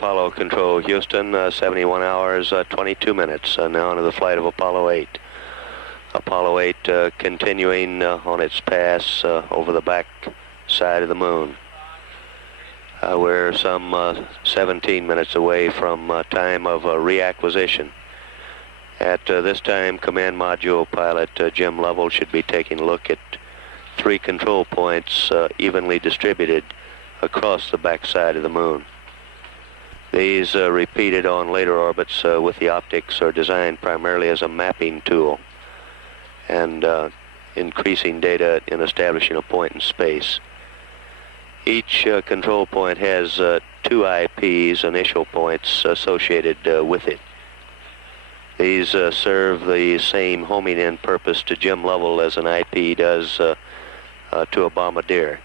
Apollo Control, Houston, 71 hours, 22 minutes, now into the flight of Apollo 8. Apollo 8 continuing on its pass over the back side of the moon. We're some 17 minutes away from time of reacquisition. At this time, Command Module Pilot Jim Lovell should be taking a look at 3 control points evenly distributed across the backside of the moon. These repeated on later orbits with the optics are designed primarily as a mapping tool and increasing data in establishing a point in space. Each control point has 2 IPs, initial points, associated with it. These serve the same homing in purpose to Jim Lovell as an IP does to a bombardier.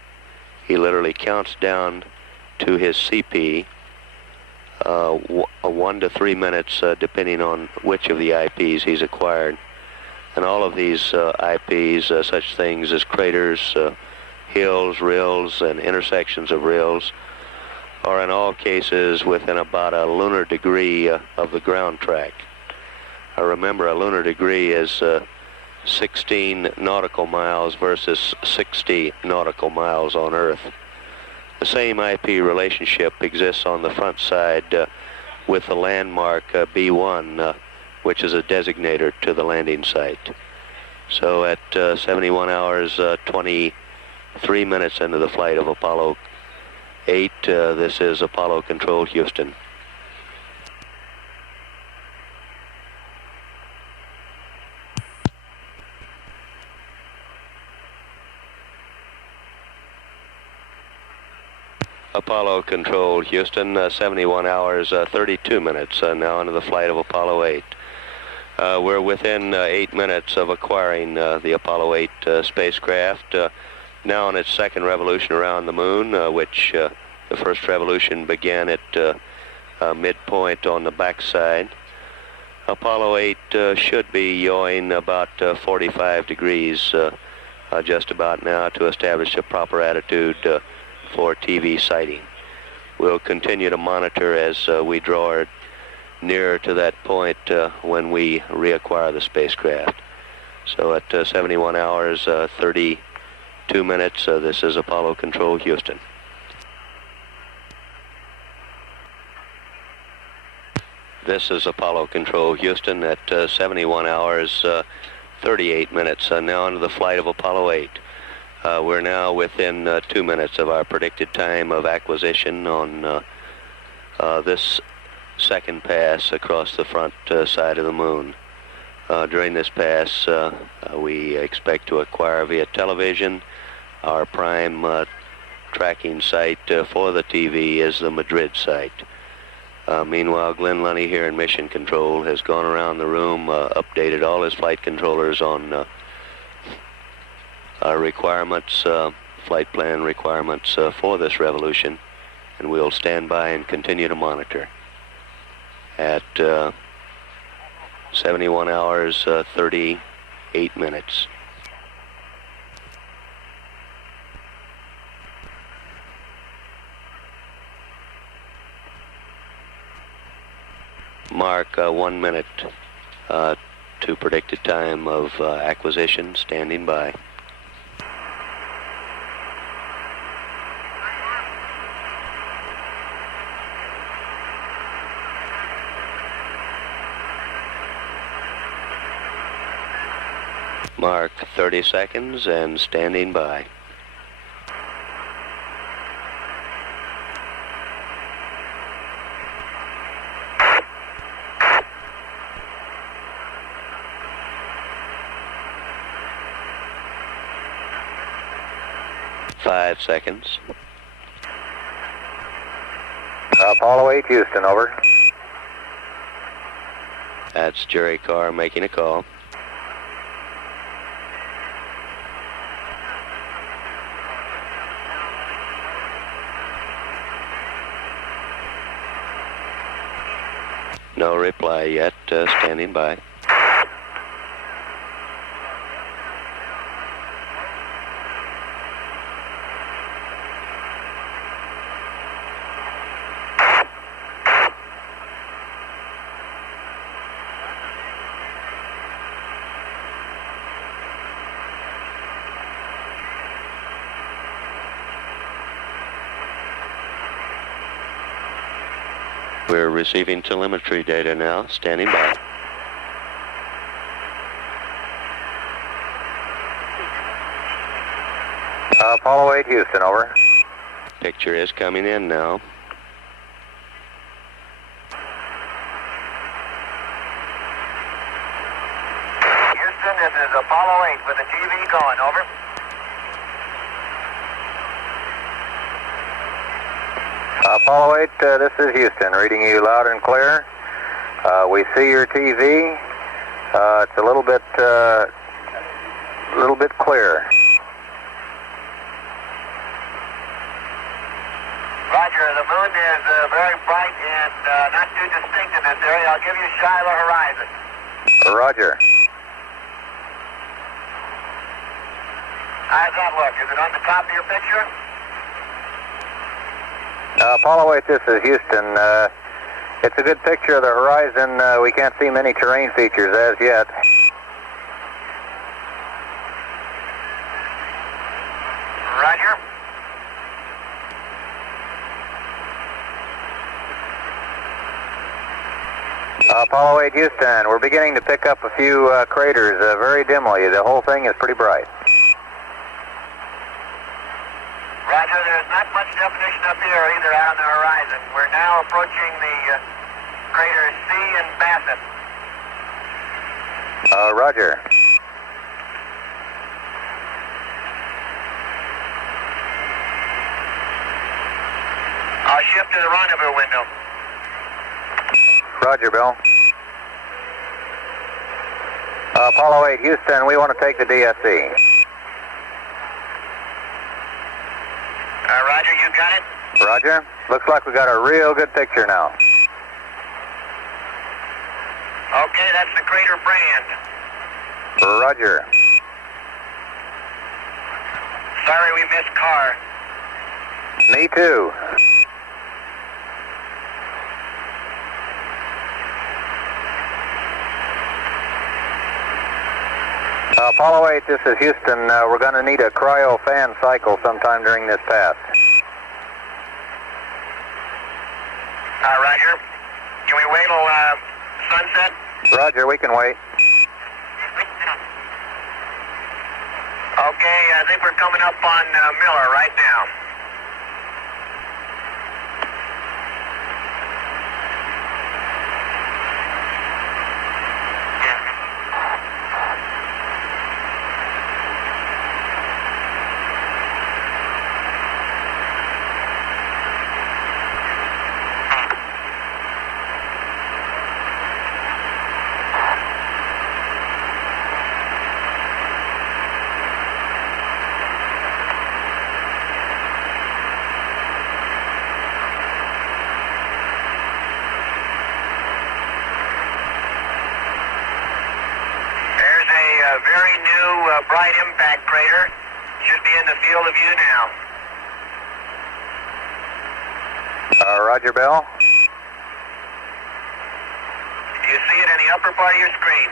He literally counts down to his CP 1 to 3 minutes depending on which of the IPs he's acquired. And all of these IPs, such things as craters, hills, rills, and intersections of rills, are in all cases within about a lunar degree of the ground track. Remember, a lunar degree is 16 nautical miles versus 60 nautical miles on Earth. The same IP relationship exists on the front side with the landmark B1, which is a designator to the landing site. So at 71 hours, 23 minutes into the flight of Apollo 8, this is Apollo Control, Houston. Apollo Control, Houston, 71 hours, 32 minutes, now into the flight of Apollo 8. We're within 8 minutes of acquiring the Apollo 8 spacecraft, now on its second revolution around the moon, which the first revolution began at midpoint on the backside. Apollo 8 should be yawing about 45 degrees just about now to establish a proper attitude for TV sighting. We'll continue to monitor as we draw nearer to that point when we reacquire the spacecraft. So at 71 hours, 32 minutes, this is Apollo Control, Houston. This is Apollo Control, Houston, at 71 hours, 38 minutes, now into the flight of Apollo 8. We're now within 2 minutes of our predicted time of acquisition on this second pass across the front side of the moon. During this pass, we expect to acquire via television. Our prime tracking site for the TV is the Madrid site. Meanwhile, Glenn Lunny here in Mission Control has gone around the room, updated all his flight controllers on our requirements, flight plan requirements for this revolution, and we'll stand by and continue to monitor. At 71 hours, 38 minutes. Mark 1 minute to predicted time of acquisition, standing by. Mark 30 seconds and standing by. Five seconds. Apollo 8, Houston, over. That's Jerry Carr making a call. No reply yet, standing by. We're receiving telemetry data now. Standing by. Apollo 8, Houston, over. Picture is coming in now. Houston, this is Apollo 8 with the TV going, over. Apollo 8, this is Houston, reading you loud and clear. We see your TV. It's a little bit clear. Roger, the moon is very bright and not too distinct in this area. I'll give you Shiloh horizon. Roger. How's that look? Is it on the top of your picture? Apollo 8, this is Houston. It's a good picture of the horizon. We can't see many terrain features as yet. Roger. Apollo 8, Houston, we're beginning to pick up a few craters very dimly. The whole thing is pretty bright. Roger, there's not much definition up here either out on the horizon. We're now approaching the craters C and Bassett. Roger. I'll shift to the rendezvous window. Roger, Bill. Apollo 8, Houston, we want to take the DSC. Roger, you got it? Roger. Looks like we got a real good picture now. Okay, that's the crater brand. Roger. Sorry we missed car. Me too. Apollo 8, this is Houston. We're going to need a cryo fan cycle sometime during this pass. Roger. Can we wait till sunset? Roger, we can wait. Okay, I think we're coming up on Miller right now. Very new bright impact crater. Should be in the field of view now. Roger, Bill. Do you see it in the upper part of your screen?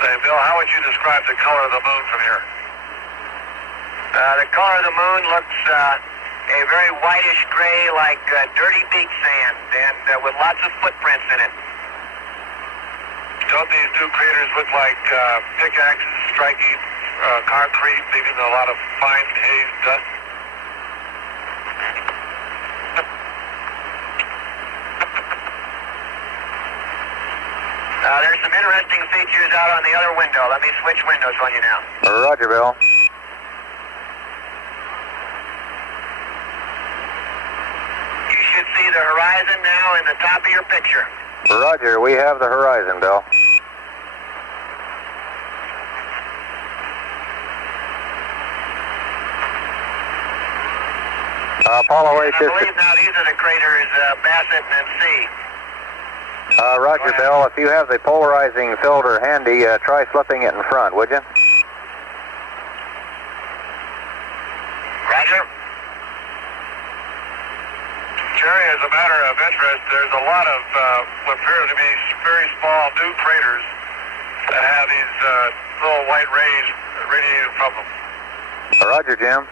Say, Bill, how would you describe the color of the moon from here? The color of the moon looks a very whitish gray, like dirty beach sand, and with lots of footprints in it. Don't these new craters look like pickaxes striking concrete, leaving a lot of fine haze dust? There's some interesting features out on the other window. Let me switch windows on you now. Roger, Bill. You should see the horizon now in the top of your picture. Roger, we have the horizon, Bill. Apollo 8, I believe now these are the craters Bassett and C. Roger, Bill. If you have the polarizing filter handy, try slipping it in front, would you? Roger. Jerry, as a matter of interest, there's a lot of what appear to be very small new craters that have these little white rays radiating from them. Roger, Jim.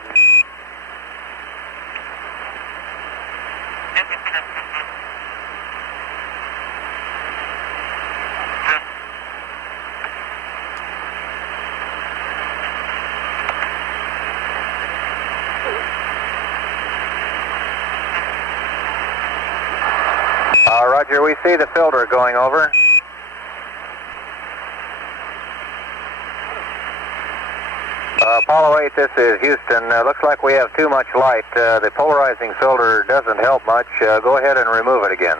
Roger, we see the filter going over. Apollo 8, this is Houston. Looks like we have too much light. The polarizing filter doesn't help much. Go ahead and remove it again.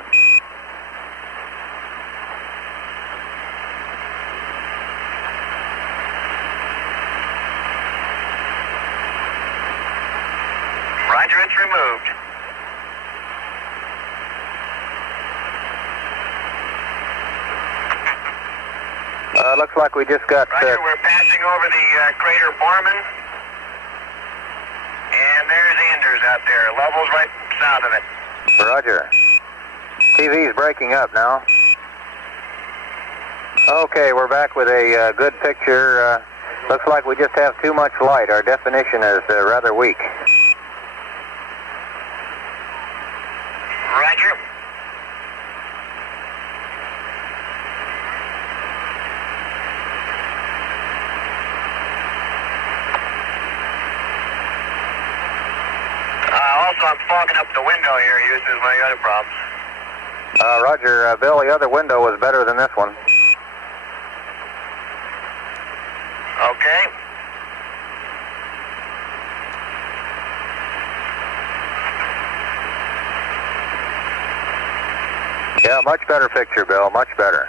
Roger, it's removed. Looks like we just got... Roger, we're passing over the crater Borman. And there's Anders out there. Level's right south of it. Roger. TV's breaking up now. Okay, we're back with a good picture. Looks like we just have too much light. Our definition is rather weak. Roger. Also, I'm fogging up the window here, Houston, is my other problems. Roger. Bill, the other window was better than this one. Okay. Yeah, much better picture, Bill. Much better.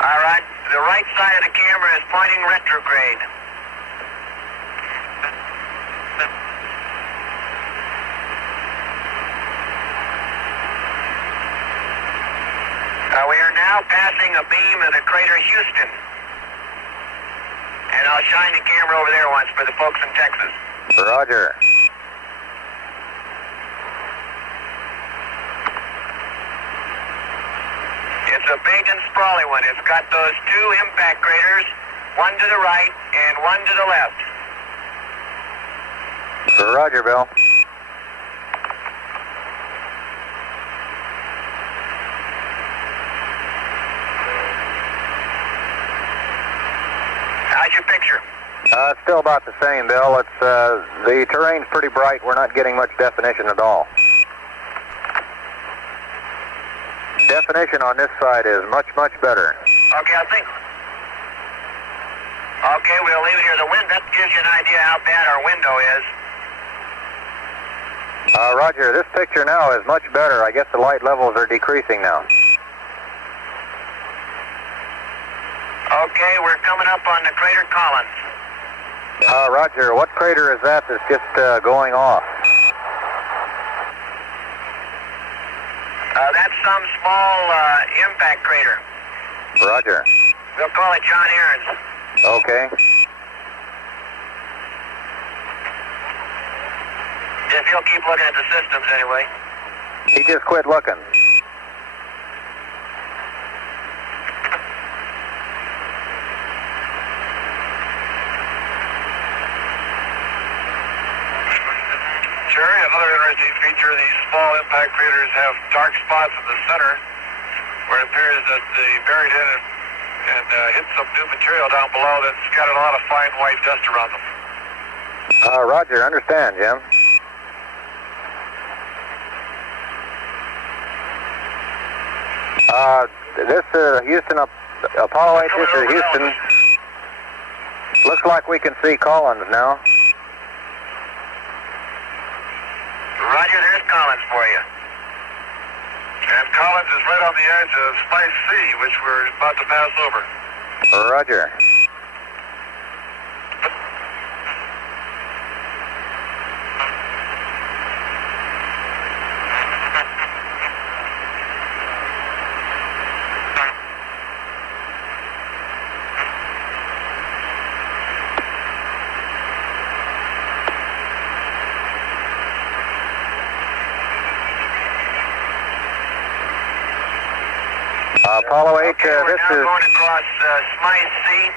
All right. The right side of the camera is pointing retrograde. We are now passing a beam of the crater Houston. And I'll shine the camera over there once for the folks in Texas. Roger. It's a big and sprawly one. It's got those two impact craters, one to the right and one to the left. Roger, Bill. How's your picture? It's still about the same, Bill. It's the terrain's pretty bright. We're not getting much definition at all. Definition on this side is much, much better. Okay, I think. Okay, we'll leave it here. The wind, that gives you an idea how bad our window is. Roger, this picture now is much better. I guess the light levels are decreasing now. Okay, we're coming up on the crater Collins. Roger, what crater is that that's just going off? That's some small impact crater. Roger. We'll call it John Aaron's. Okay. If you'll keep looking at the systems anyway. He just quit looking. Sure, another interesting feature, these small impact craters have dark spots in the center where it appears that they buried in and hit some new material down below that's got a lot of fine white dust around them. Roger, understand, Jim. This Houston, Apollo 8, this is Houston. Looks like we can see Collins now. Roger, there's Collins for you. And Collins is right on the edge of Spice C, which we're about to pass over. Roger. Apollo 8, Okay, we're this now is... going across Spice C.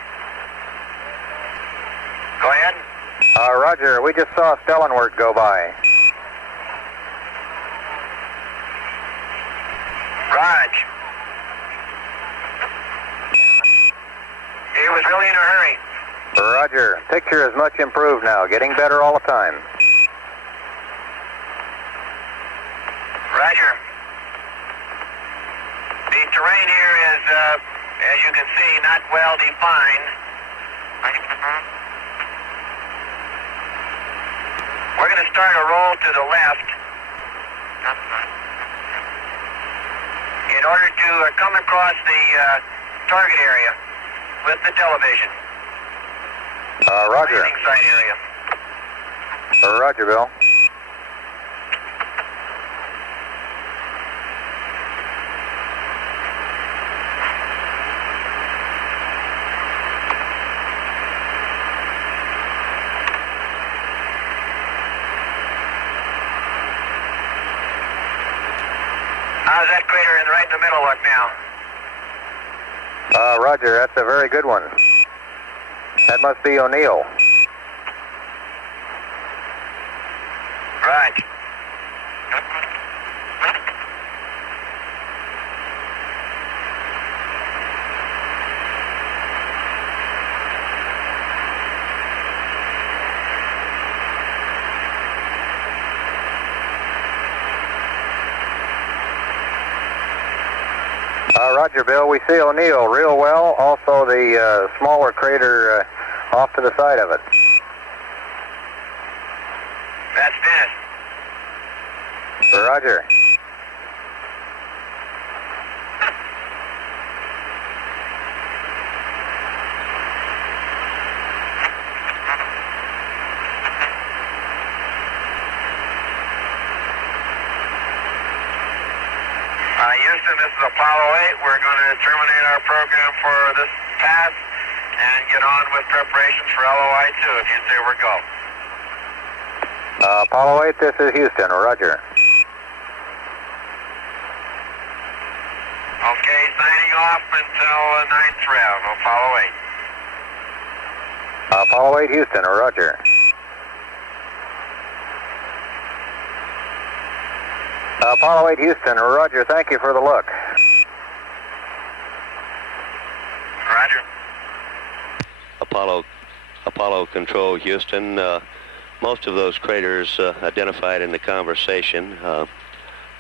Go ahead. Roger, we just saw Stellenwert go by. Raj. He was really in a hurry. Roger, picture is much improved now, getting better all the time. Roger. The terrain here is, as you can see, not well defined. We're going to start a roll to the left in order to come across the target area with the television. Roger. Landing site area. Roger, Bill. How's that crater right in the middle look now? Roger, that's a very good one. That must be O'Neill. Right. Roger, Bill. We see O'Neill real well. Also the smaller crater off to the side of it. That's Dennis. Roger. Houston, this is Apollo 8. We're going to terminate our program for this pass and get on with preparations for LOI 2 if you'd say we're go. Apollo 8, this is Houston. Roger. Okay, signing off until 9th round, Apollo 8. Apollo 8, Houston. Roger. Apollo 8, Houston. Roger, thank you for the look. Roger. Apollo Control, Houston. Most of those craters identified in the conversation,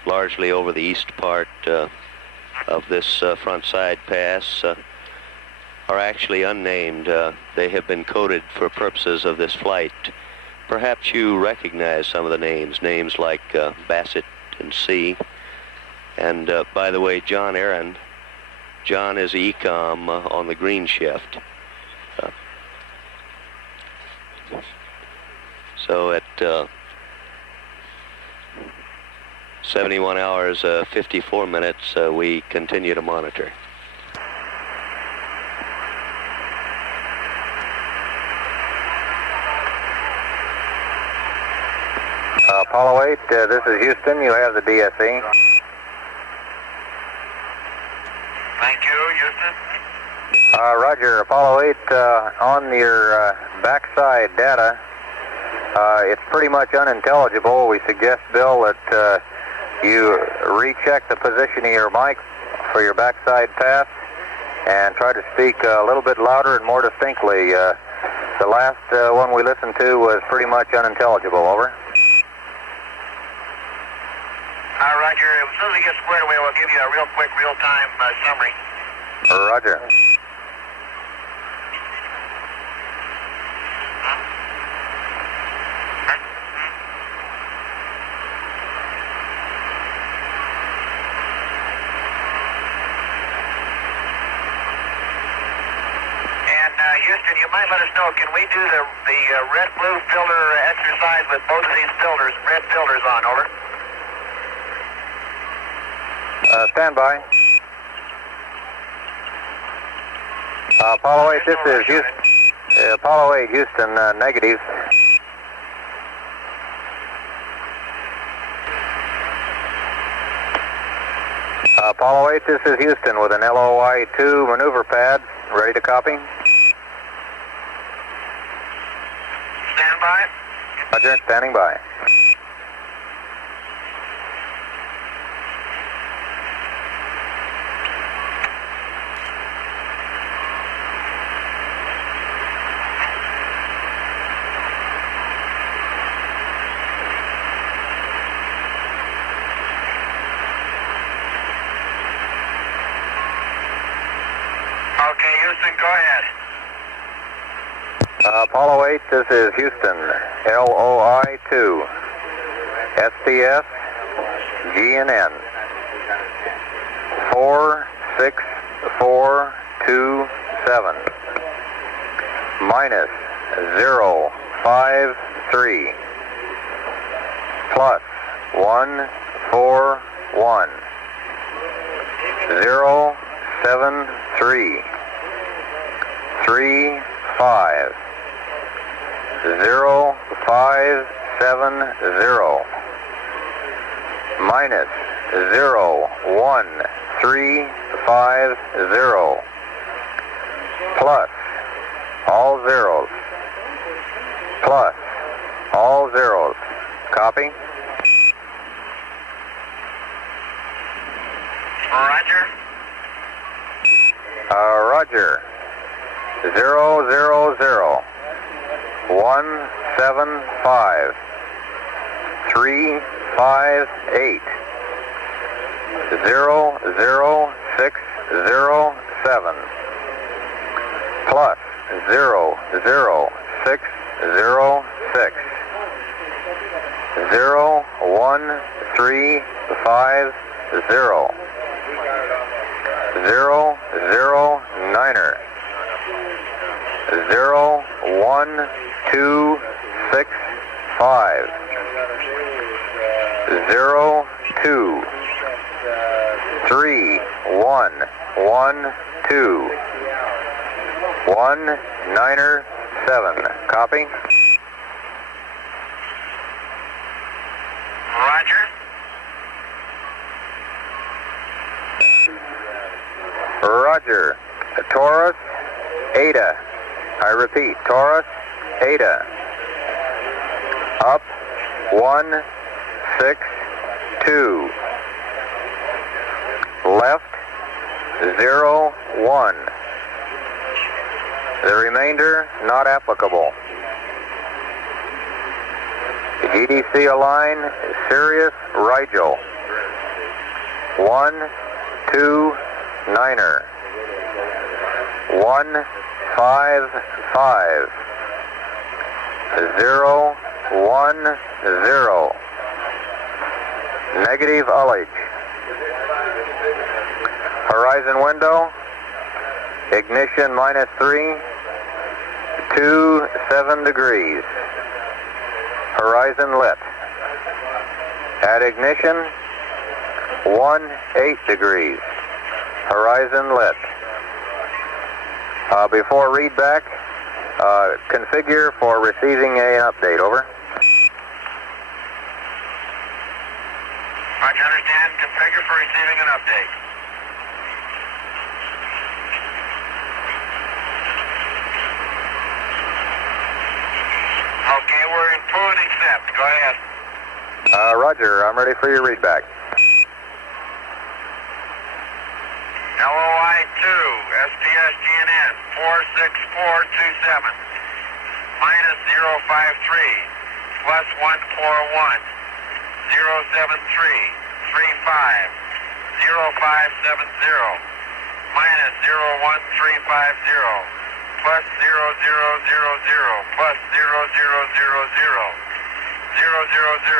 largely over the east part of this front side pass, are actually unnamed. They have been coded for purposes of this flight. Perhaps you recognize some of the names like Bassett and C. And by the way, John Aaron. John is ECOM on the green shift. So at 71 hours, 54 minutes, we continue to monitor. Apollo 8, this is Houston. You have the DSE. Thank you, Houston. Roger, Apollo 8, on your backside data, it's pretty much unintelligible. We suggest, Bill, that you recheck the position of your mic for your backside pass and try to speak a little bit louder and more distinctly. The last one we listened to was pretty much unintelligible. Over. Roger, as soon as we get squared away, we'll give you a real quick, real-time summary. Roger. Houston, you might let us know, can we do the red-blue filter exercise with both of these filters, red filters on, over? Stand by. Apollo 8, this is Houston. Apollo 8, Houston, negative. Apollo 8, this is Houston with an LOI-2 maneuver pad. Ready to copy? Stand by. Roger, standing by. ahead. Apollo 8, this is Houston, LOI 2, STS, GNN, 46427, minus 053, plus 141, 073, 35, 0570, minus 01350, plus all zeros, plus all zeros. Copy? Roger. Roger. 000-175 358 00607 plus 00606 01350 009er 01265 02 3112 197. Copy? Roger. Roger. Taurus, Ada. I repeat, Taurus, Ada. Up, 162. Left, 01. The remainder, not applicable. GDC align, Sirius, Rigel. 129er. 155 010. Negative ullage. Horizon window. Ignition -3. 27 degrees. Horizon lit. At ignition 18 degrees. Horizon lit. Before readback, configure for receiving an update. Over. Roger, understand. Configure for receiving an update. Okay, we're in full accept. Go ahead. Roger, I'm ready for your readback. LOI 2, STS GNN 46427, minus 053, plus 141, 073, 35, 0570, minus 01350, plus 0000, plus 0000, 000,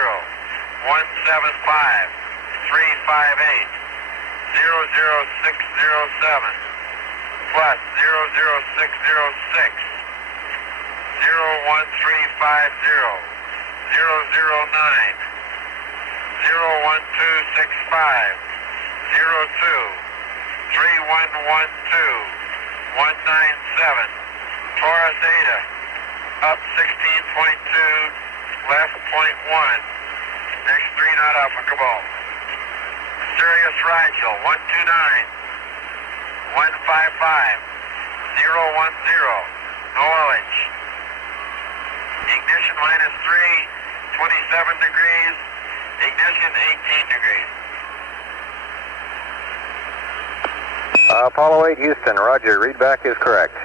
175, 358, 00607, plus 00606, 01350, 009, 01265, 02, 3112, 197, Taurus Ada, up 16.2, left 0.1, next 3 not applicable. Sirius Rigel, 129, 155, 010, no ullage. Ignition -3, 27 degrees, ignition 18 degrees. Apollo 8 Houston, roger, readback is correct.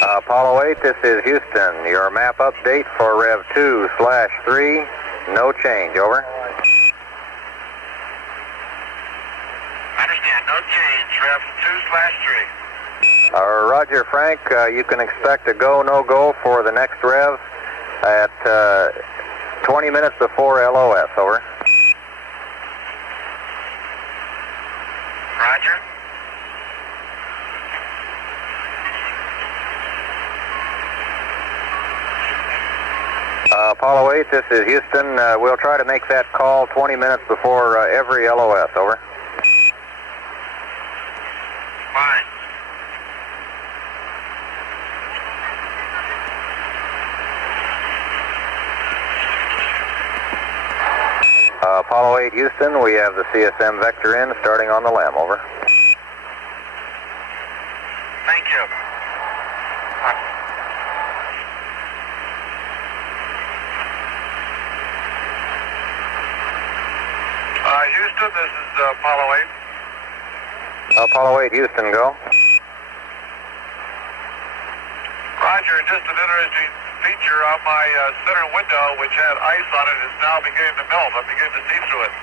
Apollo 8, this is Houston. Your map update for Rev 2/3, no change, over. -3. Roger, Frank. You can expect a go, no-go for the next rev at 20 minutes before LOS, over. Roger. Apollo 8, this is Houston. We'll try to make that call 20 minutes before every LOS, over. Fine. Apollo 8, Houston, we have the CSM vector in, starting on the LAM, over. Thank you. Houston, this is Apollo 8. Apollo 8, Houston, go. Roger, just an interesting feature on my center window, which had ice on it, is now beginning to melt. I'm beginning to see through it.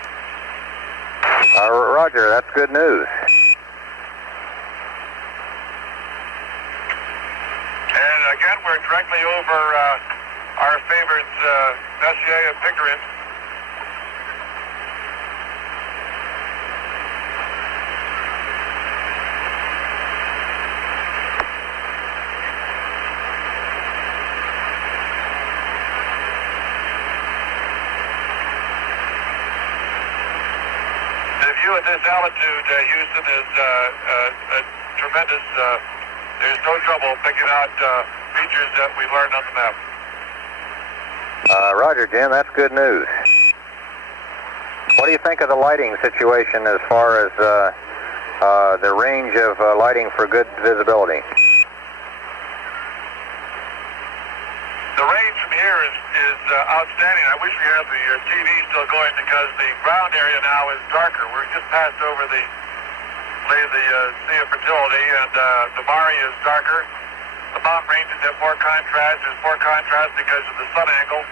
Roger, that's good news. And again, we're directly over our favorites, Messier and Pickering. The view at this altitude, Houston, is tremendous. There's no trouble picking out features that we learned on the map. Roger, Jim, that's good news. What do you think of the lighting situation as far as the range of lighting for good visibility? The range from here is outstanding. I wish we had the TV still going because the ground area now is darker. We're just passed over the Sea of Fertility, and the Mare is darker. The mountain ranges have more contrast. There's more contrast because of the sun angle.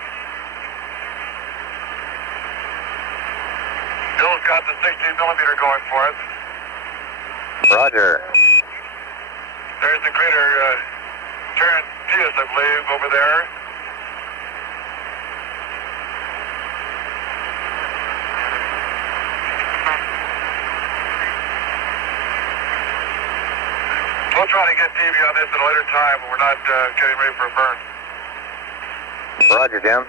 Bill's got the 16mm going for us. Roger. There's the crater Tarantulus, I believe, over there. We'll try to get TV on this at a later time when we're not getting ready for a burn. Roger, Jim.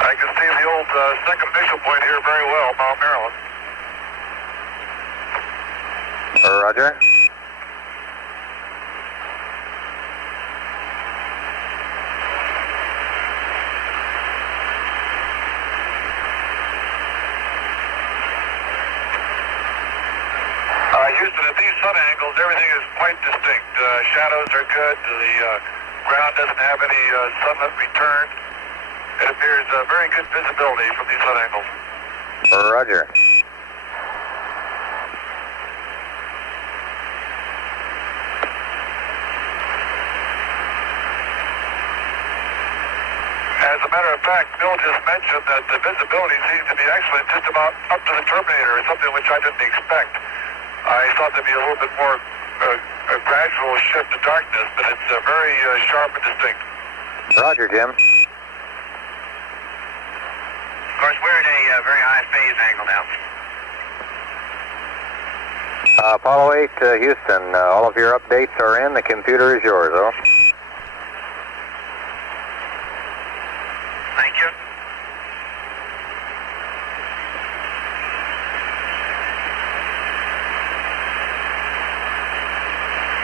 I can see the old second visual point here very well, Mount Maryland. Roger. Houston, at these sun angles, everything is quite distinct. Shadows are good. The ground doesn't have any sunlit return. It appears very good visibility from these sun angles. Roger. As a matter of fact, Bill just mentioned that the visibility seems to be excellent just about up to the terminator, something which I didn't expect. I thought there'd be a little bit more a gradual shift to darkness, but it's very sharp and distinct. Roger, Jim. Of course, we're at a very high phase angle now. Apollo 8, Houston, all of your updates are in. The computer is yours, oh. Thank you.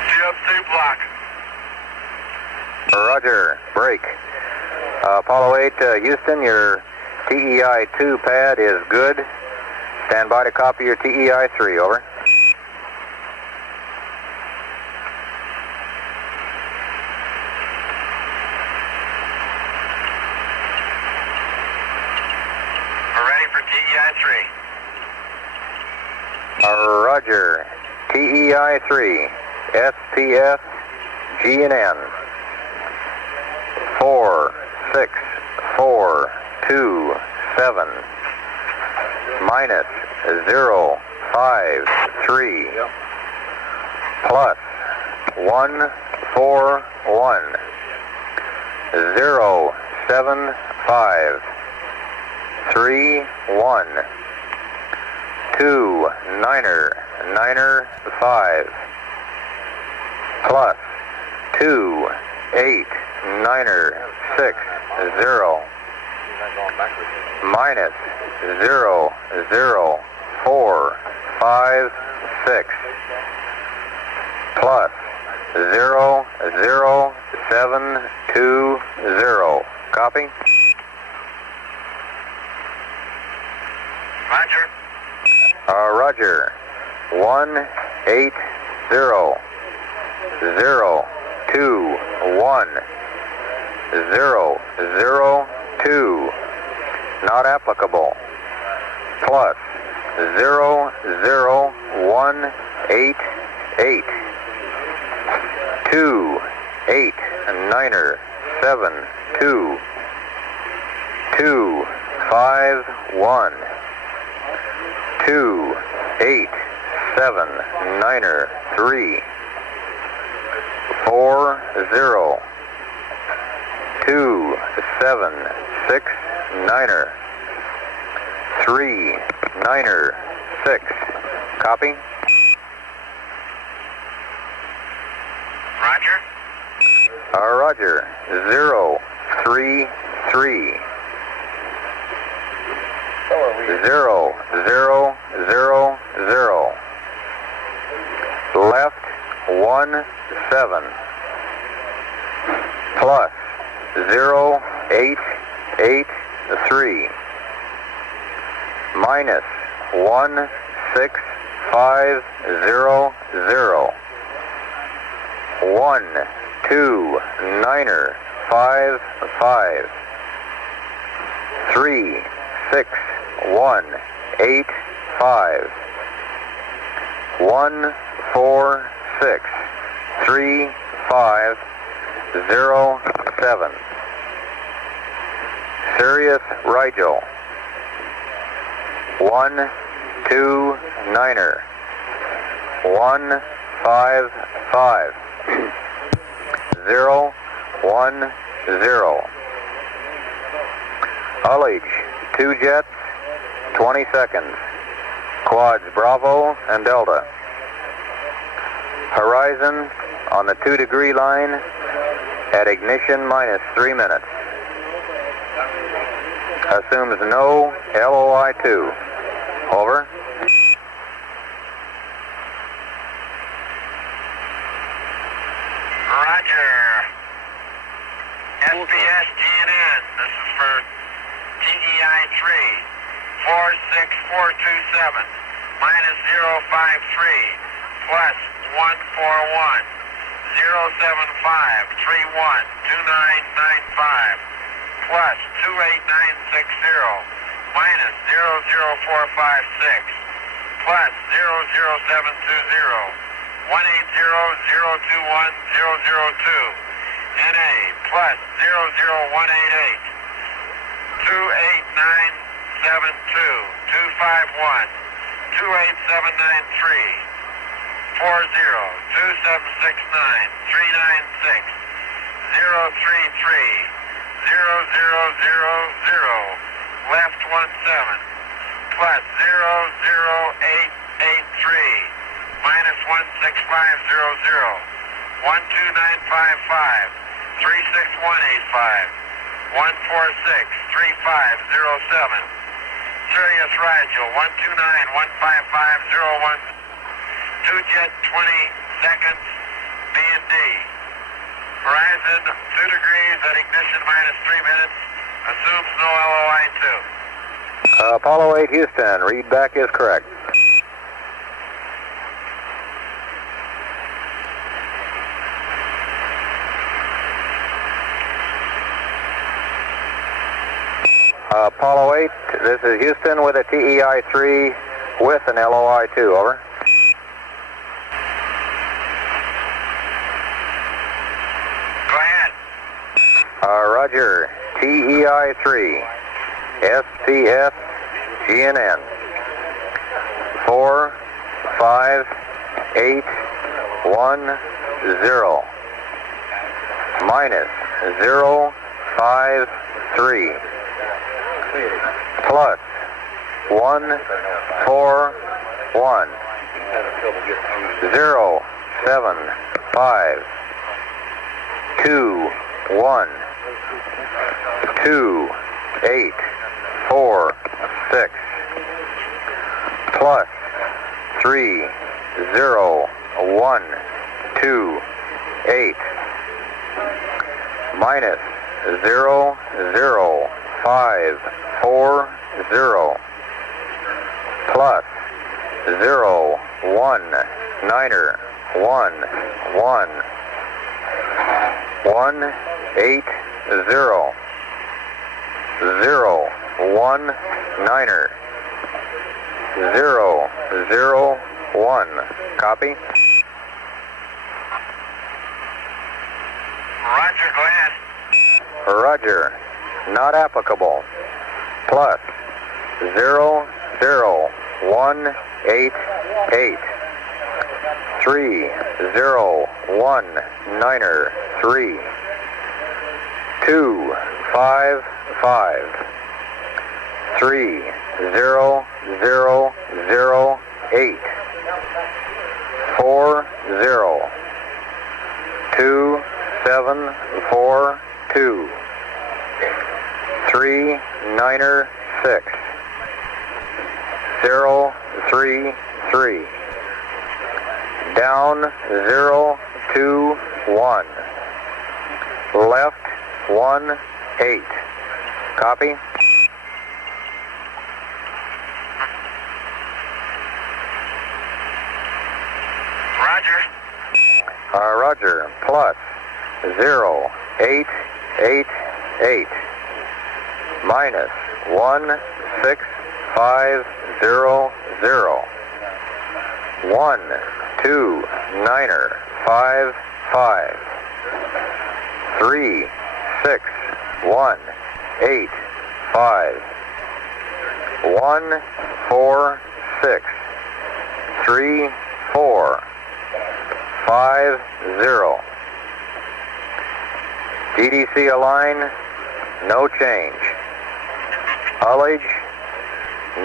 TFC block. Roger, break. Apollo 8, Houston, your TEI-2 pad is good. Stand by to copy your TEI-3, over. We're ready for TEI-3. Roger, TEI-3, STS, G and N. 4, 6, 4, 2, 7 minus 0, 5, 3 plus 1, 4, 1 0, 7, 5 3, 1 2, 9er, 9er, 5 plus 2, 8, 9er, 6, 0 minus 0, 0, 4, 5, 6 plus 0, 0, 7, 2, 0. Copy? Roger. Roger. 1, 8, 0, 0, 2, 1, 0, 0, 2. Not applicable. Plus 0, 0, 1, 8, 8. 2, 8, 9er, 7, 2. 2, 5, 1. 2, 8, 7, 9er, 3. 4, 0. 2, 7, 6, 9er. 3, 9er, 6. Copy? Roger. Roger. 0, 3, 3. 0, 0, 0, 0. Left 1, 7. Plus 0, 8, 8, 3. Minus 1, 6, 5, 0, 0. 1, 2, 9er, 5, 5. 3, 6, 1, 8, 5. 1, 4, 6, 3, 5, 0, 7. Sirius Rigel. 1, 2, 9er. 1, 5, 5. 0, 1, 0. Ullage, 2 jets, 20 seconds. Quads Bravo and Delta. Horizon on the 2-degree line at ignition minus 3 minutes. Assumes no LOI-2. Over. Roger. SBS GNN. This is for TEI 3. 46427. Minus 053. Plus 141. 075 31 2995. Plus 28960. Minus 00456. Plus 00720. 180-021-002. NA plus 00188. 28972. 251. 28793. 40 2769 396 033 0000 left 17 plus 00883 minus 16500 12955 36185 1463507 Sirius Rigel 129 155 01 2 jet 20 seconds B and D. Horizon 2 degrees at ignition minus 3 minutes. Assumes no LOI-2. Apollo 8 Houston, read back is correct. Apollo 8, this is Houston with a TEI-3 with an LOI-2, over. Go ahead. Roger, TEI-3, SPS GNN 45810 minus 053 plus 141 075 21 2846 plus 30128 minus 00540 plus 019er 11 180 019er 001. Copy. Roger, go ahead. Roger. Not applicable. Plus 00188 3019er 3 255 30008 40 2742 39er 6 033 down 021 left 18. Copy. Roger. Roger. Plus 0888 minus 16500 129er 55 36185 146 3450. GDC align, no change. Ullage,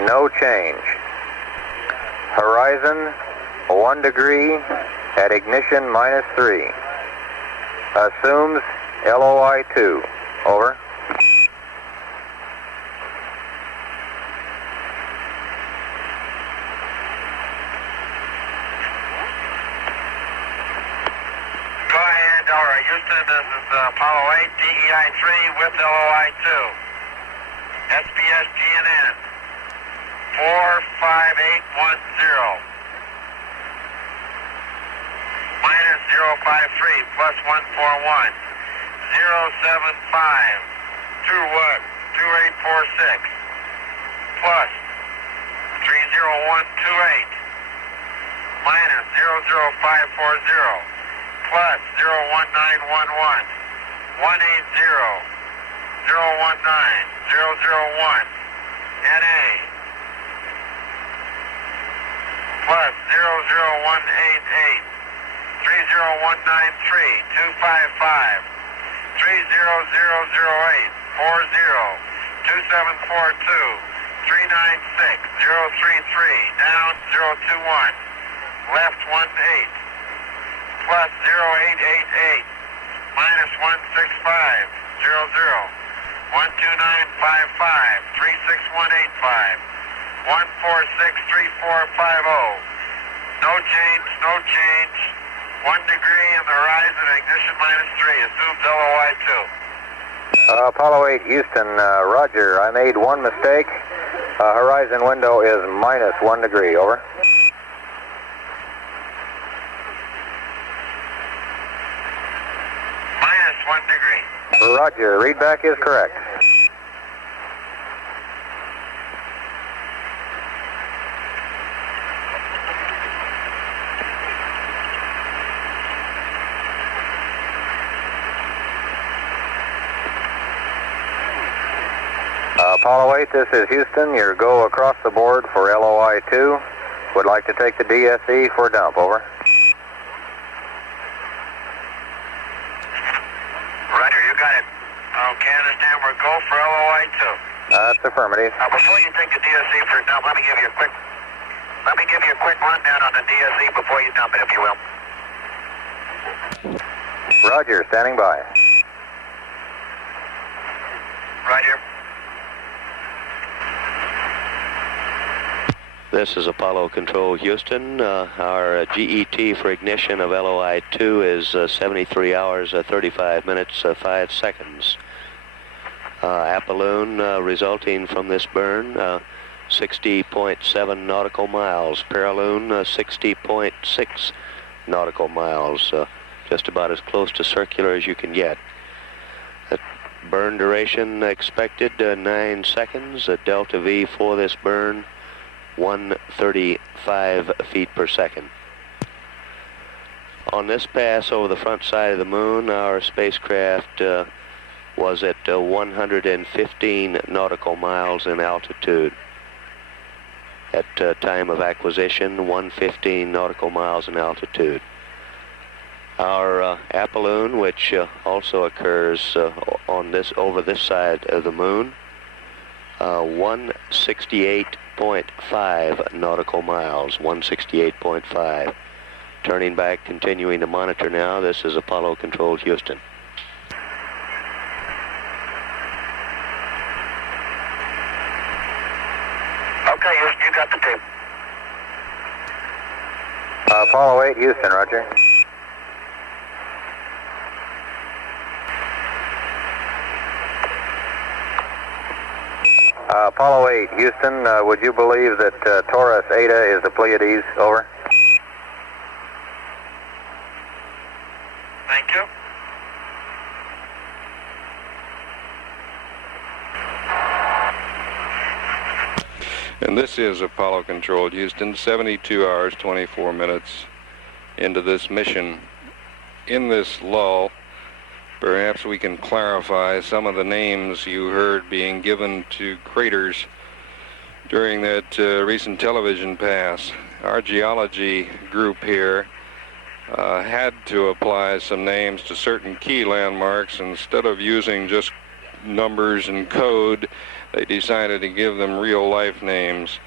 no change. Horizon, 1 degree at ignition -3. Assumes LOI 2. Over. Go ahead, Houston, this is Apollo 8, DEI 3 with LOI 2. SPS GNN 45810 minus 053 plus 141 075 2846 plus 30128 minus 00540 plus 01911 180 019 001 NA plus 00188 30193 255 30008 40 2742 396 033 down 021 left 18 plus 0888 minus 165 00 12955 36185 1463450. No change, no change. 1 degree in the horizon, ignition -3. Assumes LOI 2. Apollo 8, Houston, Roger. I made one mistake. Horizon window is -1 degree. Over. -1 degree. Roger. Readback is correct. Apollo 8, this is Houston. Your go across the board for LOI 2. Would like to take the DSE for dump, over. Roger, you got it. Okay, understand, we're go for LOI 2. That's affirmative. Before you take the DSE for dump, let me give you a quick rundown on the DSE before you dump it, if you will. Roger, standing by. Roger. This is Apollo Control Houston. Our GET for ignition of LOI 2 is 73 hours, 35 minutes, 5 seconds. Apolloon resulting from this burn, 60.7 nautical miles. Paraloon, 60.6 nautical miles. Just about as close to circular as you can get. Burn duration expected 9 seconds. Delta V for this burn 135 feet per second. On this pass over the front side of the moon, our spacecraft was at 115 nautical miles in altitude. At time of acquisition, 115 nautical miles in altitude. Our Apolloon, which also occurs over this side of the moon, 168.5 nautical miles, 168.5. Turning back, continuing to monitor now. This is Apollo Control Houston. Okay, you got the tape. Apollo 8, Houston, roger. Apollo 8, Houston, would you believe that Taurus Eta is the Pleiades, over? Thank you. And this is Apollo Control Houston, 72 hours, 24 minutes into this mission. In this lull, perhaps we can clarify some of the names you heard being given to craters during that recent television pass. Our geology group here had to apply some names to certain key landmarks. Instead of using just numbers and code, they decided to give them real-life names.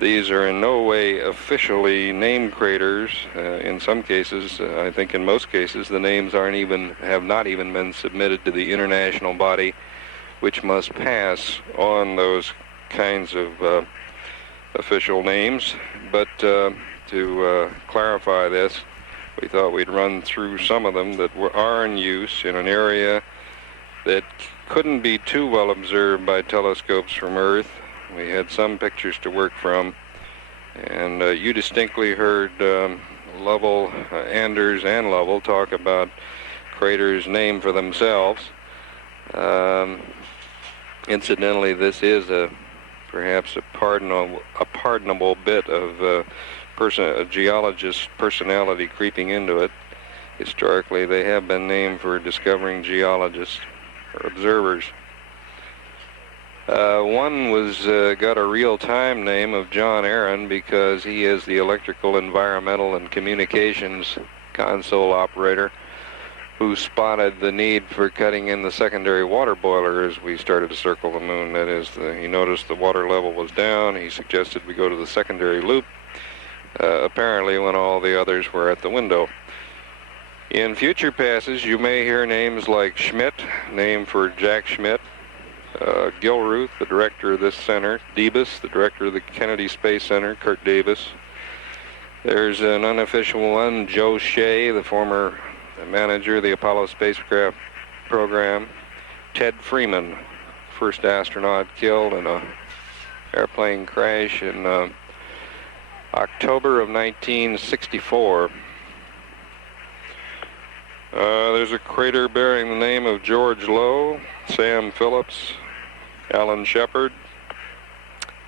These are in no way officially named craters. In some cases, I think in most cases, the names have not even been submitted to the international body, which must pass on those kinds of official names. But to clarify this, we thought we'd run through some of them that are in use in an area that couldn't be too well observed by telescopes from Earth. We had some pictures to work from, and you distinctly heard Anders and Lovell talk about craters named for themselves. Incidentally, this is perhaps a pardonable bit of a geologist's personality creeping into it. Historically, they have been named for discovering geologists or observers. One got a real-time name of John Aaron because he is the electrical, environmental, and communications console operator who spotted the need for cutting in the secondary water boiler as we started to circle the moon. That is, he noticed the water level was down. He suggested we go to the secondary loop, apparently when all the others were at the window. In future passes, you may hear names like Schmidt, named for Jack Schmidt, Gilruth, the director of this center, Debus, the director of the Kennedy Space Center, Kurt Davis. There's an unofficial one, Joe Shea, the former manager of the Apollo spacecraft program, Ted Freeman, first astronaut killed in an airplane crash in October of 1964. There's a crater bearing the name of George Lowe, Sam Phillips, Alan Shepard,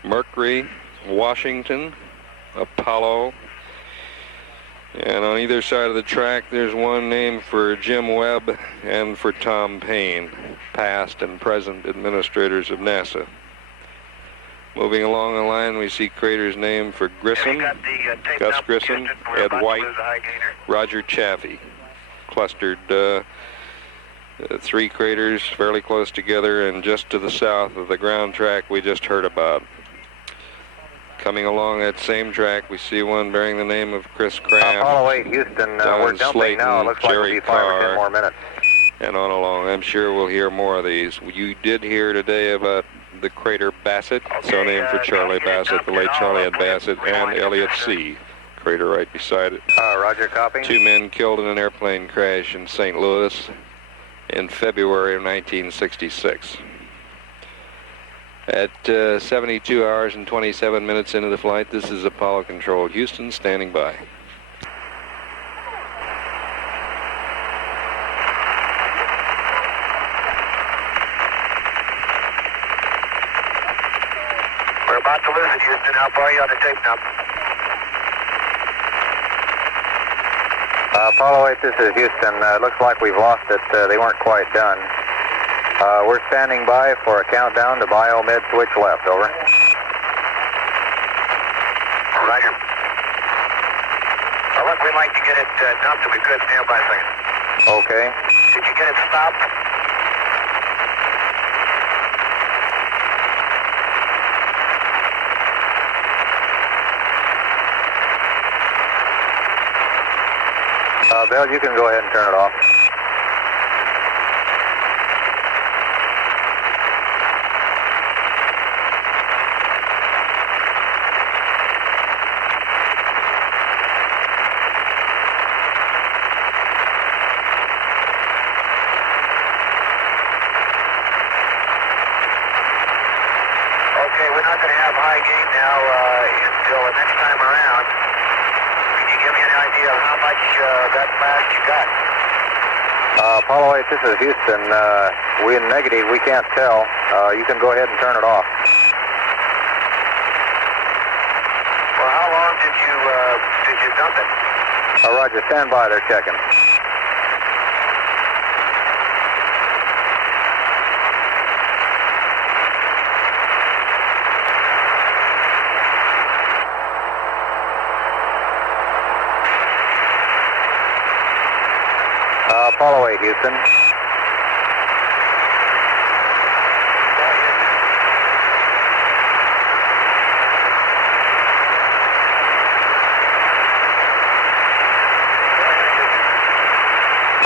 Mercury, Washington, Apollo, and on either side of the track there's one named for Jim Webb and for Tom Paine, past and present administrators of NASA. Moving along the line, we see craters named for Grissom, Gus Grissom, Ed White, Roger Chaffee. Clustered 3 craters fairly close together and just to the south of the ground track we just heard about. Coming along that same track, we see one bearing the name of Chris Kraft. Apollo 8, Houston, we're dumping Slayton, now. It looks like Jerry it'll be 5 or 10 Carr, more minutes. and on along. I'm sure we'll hear more of these. You did hear today about the crater Bassett, so named for Charlie Bassett, the late Charlie Ed Bassett, and Elliott C. Crater right beside it. Roger, copy. 2 men killed in an airplane crash in St. Louis in February of 1966. At 72 hours and 27 minutes into the flight, this is Apollo Control Houston standing by. We're about to lose it, Houston. How far are you on the tape now? Apollo 8, this is Houston. Looks like we've lost it. They weren't quite done. We're standing by for a countdown to bio mid switch left. Over. Roger. Well, look, we'd like to get it dumped if we could. Stand by a second. Okay. Did you get it stopped? Bill, you can go ahead and turn it off. Okay, we're not going to have high gain now until the next time around. Can you give me an idea of how much that blast you got? Apollo 8, this is Houston. We in negative, we can't tell. You can go ahead and turn it off. Well, how long did you dump it? Roger, stand by, they're checking. Apollo 8, Houston.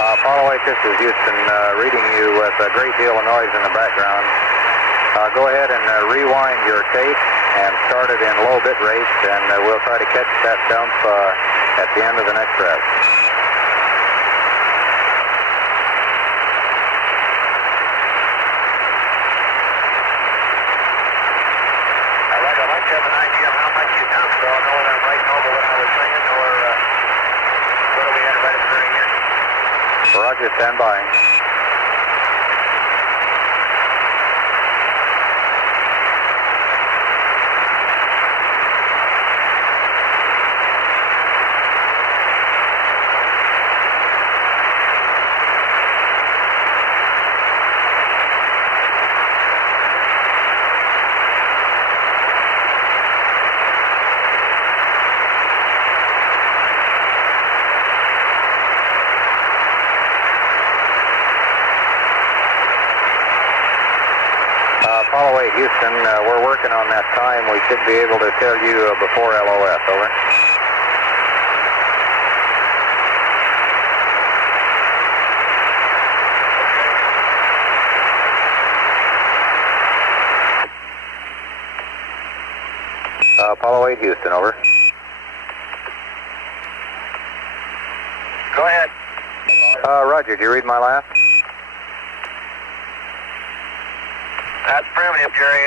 Apollo 8, this is Houston, reading you with a great deal of noise in the background. Go ahead and rewind your tape and start it in low bit rate, and we'll try to catch that dump at the end of the next rest. Have an idea of how much you dumped, so I'll know whether I'm writing over what I was saying or whether we had to write it very here. Roger, stand by. Apollo 8, Houston, we're working on that time. We should be able to tell you before LOS, over. Apollo 8, Houston, over. Go ahead. Roger, did you read my last? That's primitive, Jerry.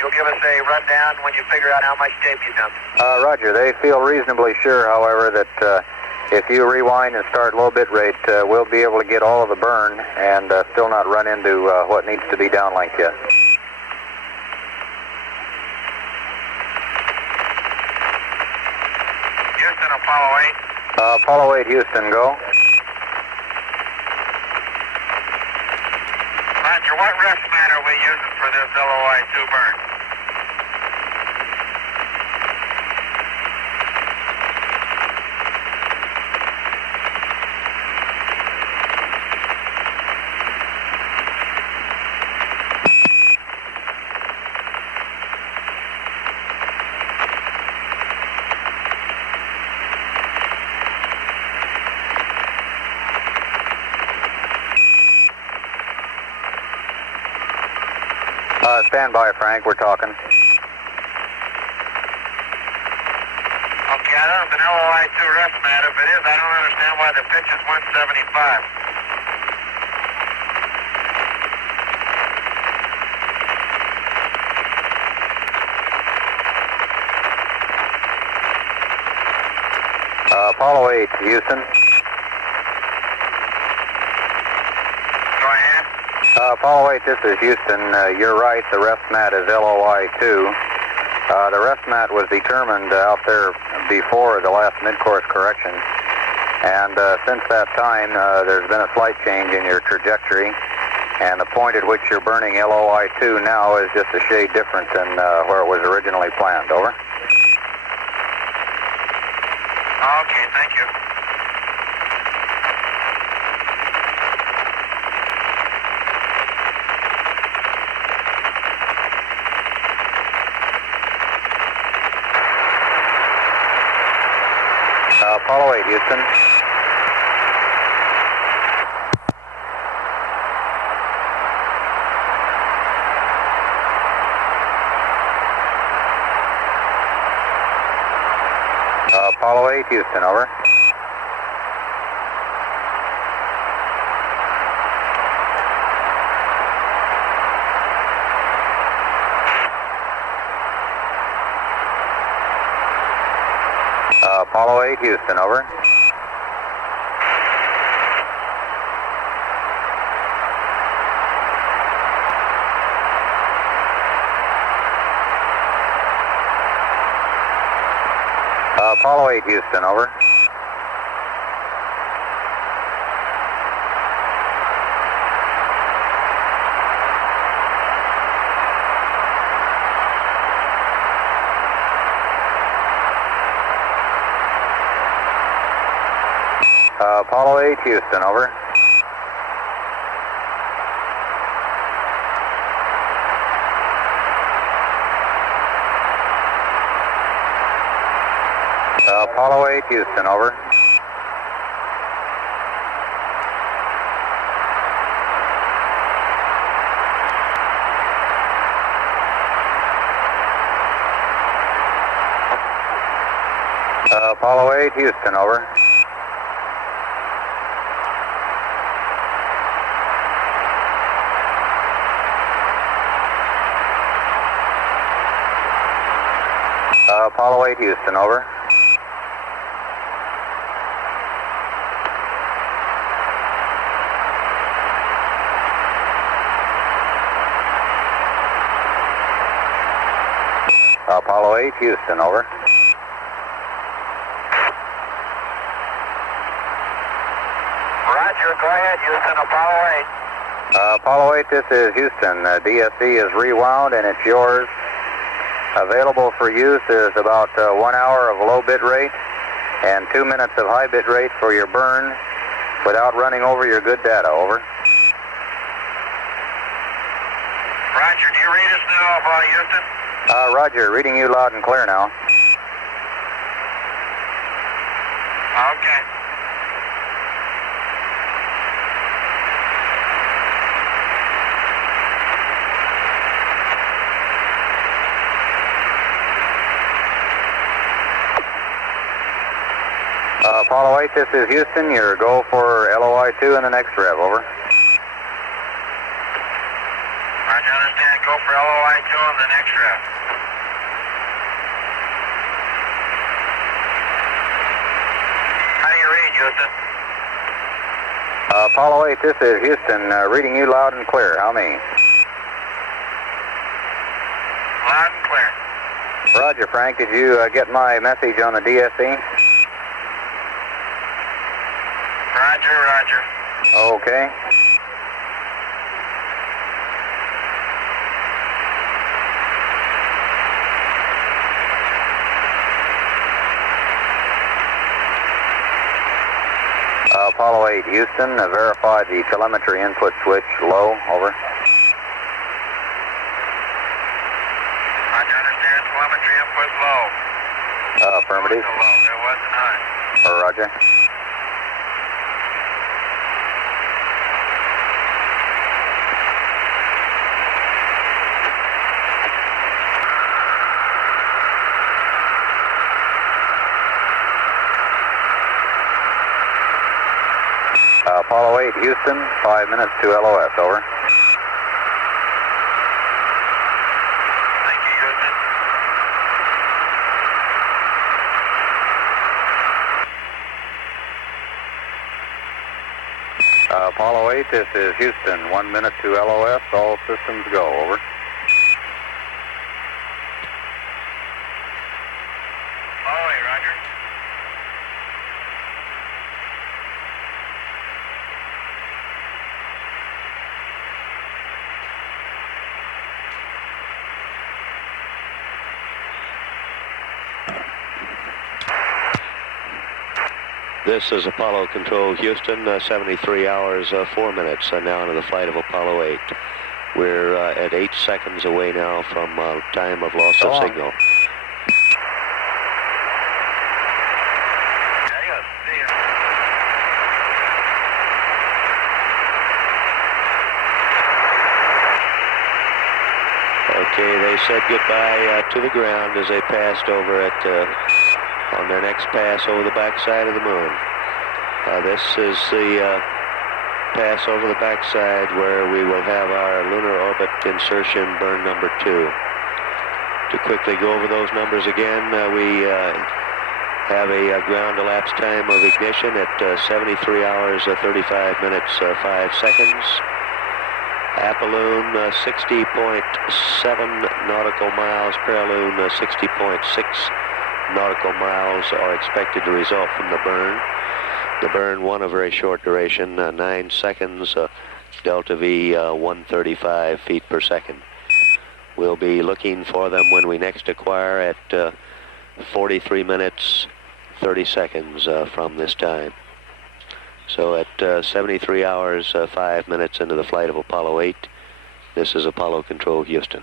You'll give us a rundown when you figure out how much tape you dumped. Roger, they feel reasonably sure, however, that if you rewind and start low bit rate, we'll be able to get all of the burn and still not run into what needs to be downlinked yet. Houston, Apollo 8. Apollo 8, Houston, go. Roger, what rest mat are we using for this LOI-2 burn? stand by, Frank. We're talking. Okay, I don't know if it's an LOI-2 rest mat. If it is, I don't understand why the pitch is 175. Apollo 8, Houston. Go ahead. Apollo 8, this is Houston. You're right, the rest mat is LOI-2. The rest mat was determined out there before the last mid-course correction. And since that time, there's been a slight change in your trajectory. And the point at which you're burning LOI-2 now is just a shade different than where it was originally planned. Over. Okay, thank you. Apollo 8, Houston. Apollo 8, Houston, over. Apollo 8, Houston, over. Apollo 8, Houston, over. Apollo 8, Houston, over. Apollo 8, Houston, over. Apollo 8, Houston, over. Apollo 8, Houston, over. Apollo 8, Houston, over. Roger, go ahead, Houston, Apollo 8. Apollo 8, this is Houston. DSE is rewound and it's yours. Available for use is about 1 hour of low bit rate and 2 minutes of high bit rate for your burn without running over your good data. Over. Roger, do you read us now, Houston? Roger, reading you loud and clear now. Okay. Apollo 8, this is Houston. Your go for LOI-2 in the next rev. Over. Roger, understand. Go for LOI-2 on the next rev. How do you read, Houston? Apollo 8, this is Houston. Reading you loud and clear. How many? Loud and clear. Roger, Frank. Did you get my message on the DSE? Roger, roger. Okay. Apollo 8, Houston, verify the telemetry input switch low. Over. Roger, understand. Telemetry input low. Affirmative. Low. There wasn't high. Roger. Apollo 8, Houston, 5 minutes to LOS, over. Thank you, Houston. Apollo 8, this is Houston, 1 minute to LOS, all systems go, over. Apollo 8, roger. This is Apollo Control Houston, 73 hours, 4 minutes now into the flight of Apollo 8. We're at 8 seconds away now from time of loss of signal. Okay, they said goodbye to the ground as they passed over on their next pass over the backside of the moon. This is the pass over the backside where we will have our lunar orbit insertion burn number 2. To quickly go over those numbers again, we have a ground elapsed time of ignition at 73 hours, 35 minutes, 5 seconds. Apolloon 60.7 nautical miles, Paraloon 60.6 nautical miles are expected to result from the burn. The burn, one a very short duration, 9 seconds, delta V 135 feet per second. We'll be looking for them when we next acquire at 43 minutes, 30 seconds from this time. So at 73 hours, 5 minutes into the flight of Apollo 8, this is Apollo Control Houston.